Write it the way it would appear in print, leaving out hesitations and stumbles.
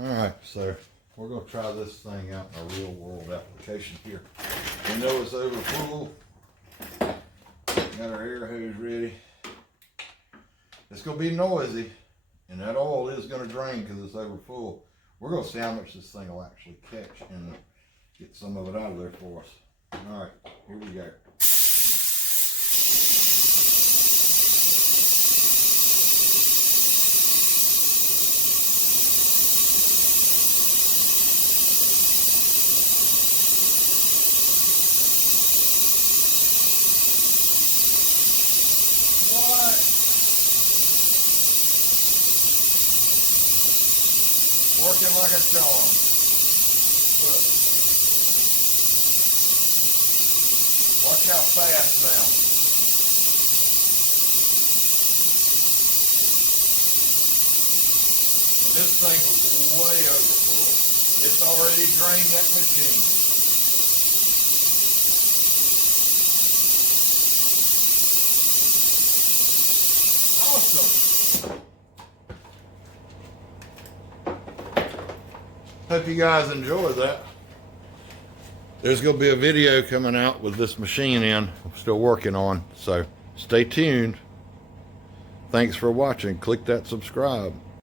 Alright, so we're going to try this thing out in a real world application here. We know it's over full. Got our air hose ready. It's going to be noisy, and that oil is going to drain because it's over full. We're going to see how much this thing will actually catch and get some of it out of there for us. Alright, here we go. Working like a charm. Look. Watch how fast now. And this thing was way over full. It's already drained that machine. Awesome. Hope you guys enjoyed that. There's going to be a video coming out with this machine in. I'm still working on, so stay tuned. Thanks for watching. Click that subscribe.